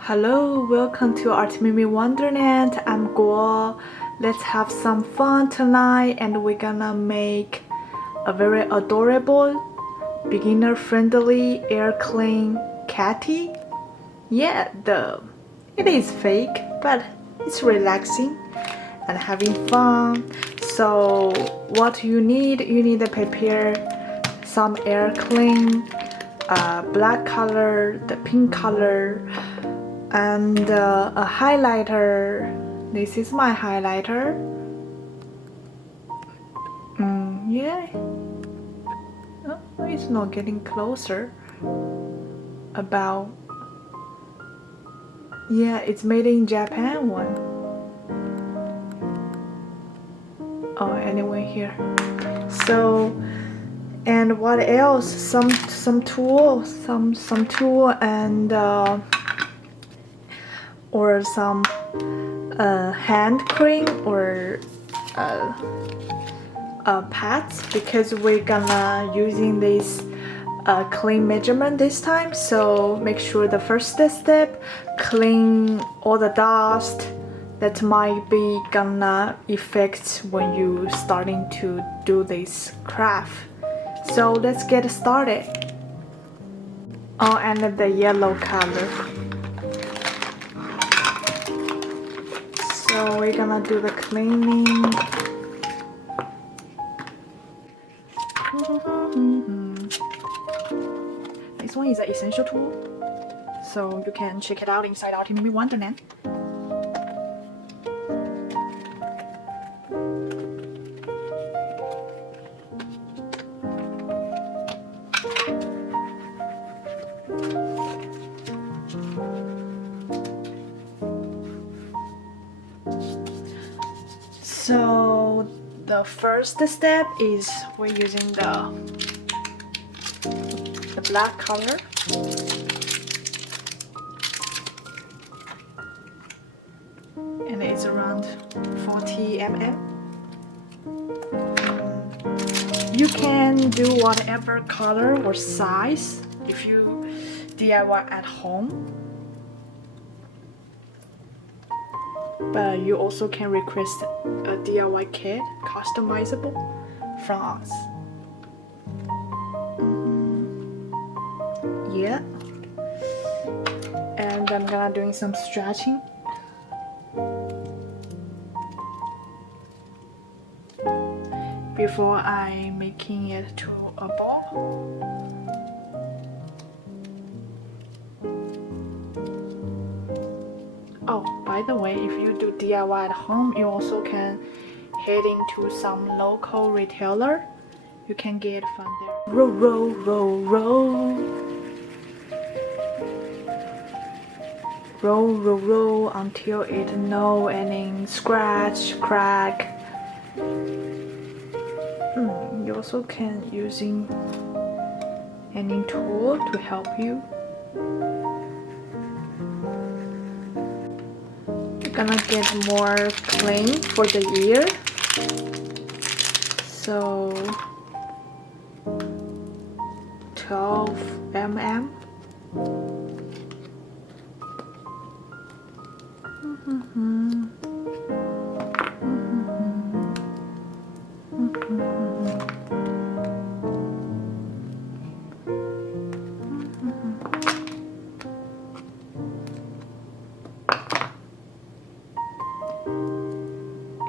Hello, welcome to Artimimi Wonderland. I'm Guo. Let's have some fun tonight and we're gonna make a very adorable, beginner-friendly, air-clean catty. Yeah, it is fake, but it's relaxing and having fun. So what you need to prepare some air clean, black color, the pink color, and a highlighter. This is my highlighter. Yeah. Oh, it's not getting closer. Yeah, it's made in Japan one. Oh, anyway, here. So, and what else? Some tool and or some hand cream or pads, because we're gonna using this clean measurement this time. So make sure the first step, clean all the dust that might be gonna affect when you starting to do this craft. So let's get started. Oh, and the yellow color. So we're gonna do the cleaning. This one is an essential tool, so you can check it out inside Artimimi Wonderland. So the first step is we're using the black color. And it's around 40 mm. You can do whatever color or size if you DIY at home. But you also can request a DIY kit, customizable, from us. Yeah. And I'm gonna doing some stretching. Before I making it to a ball. Oh, by the way, if you do DIY at home, you also can head into some local retailer. You can get from there. Roll, roll, roll, roll. Roll, roll, roll until it no any scratch, crack. You also can using any tool to help you. You're gonna get more clean for the ear. So 12 mm.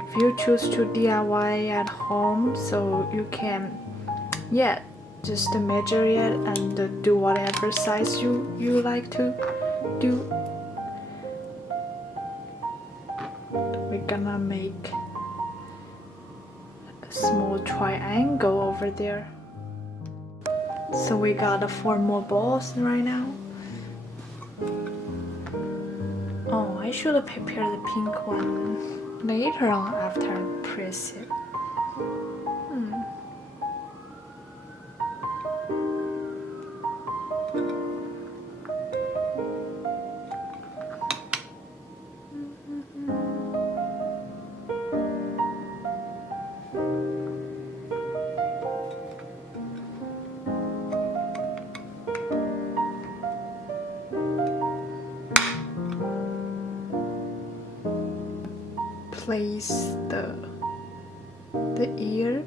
If you choose to DIY at home, so you can, yeah, just measure it and do whatever size you like to do. We're gonna make a small triangle over there. So we got 4 more balls right now. Oh, I should prepare the pink one later on after I press it. place the ear.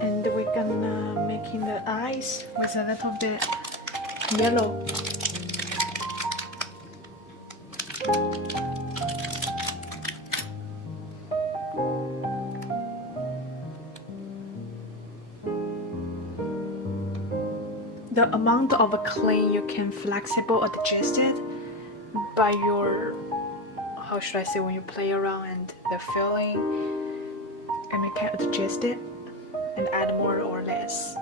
And we're gonna making the eyes with a little bit yellow. The amount of clay you can flexible adjust it by your, how should I say, when you play around and the feeling, and you can adjust it and add more or less.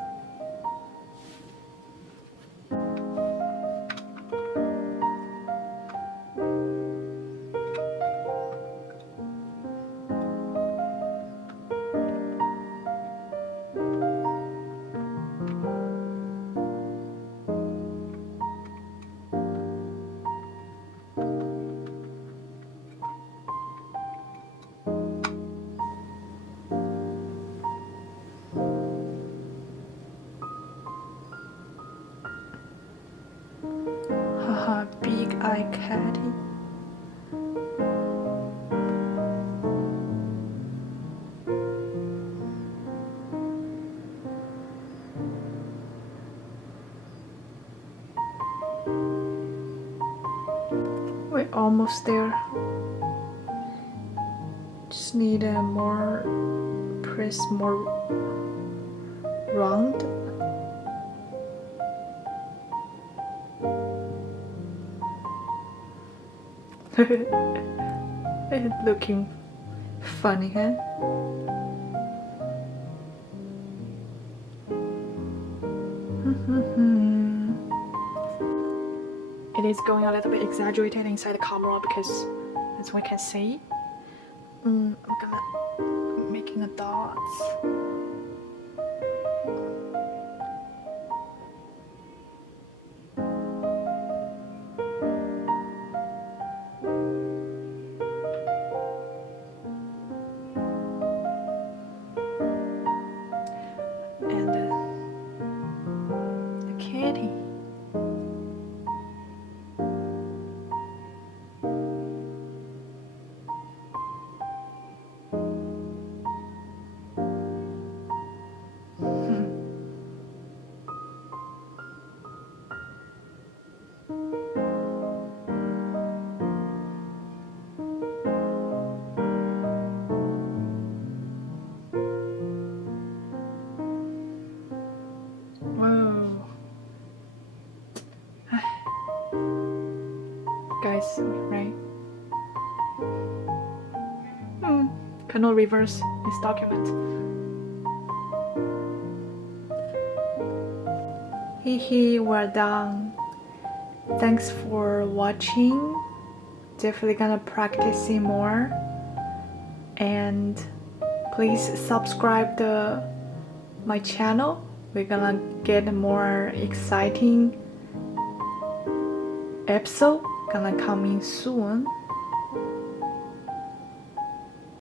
Haha, big eye catty. We're almost there. Just need a more press, more round. It's looking funny, huh? It is going a little bit exaggerated inside the camera because as we can see, I'm gonna making a dots. And the kitty. Guys, right? Cannot reverse this document. Hehe, we're done. Thanks for watching. Definitely gonna practicing more. And please subscribe to my channel. We're gonna get more exciting episode gonna come in soon.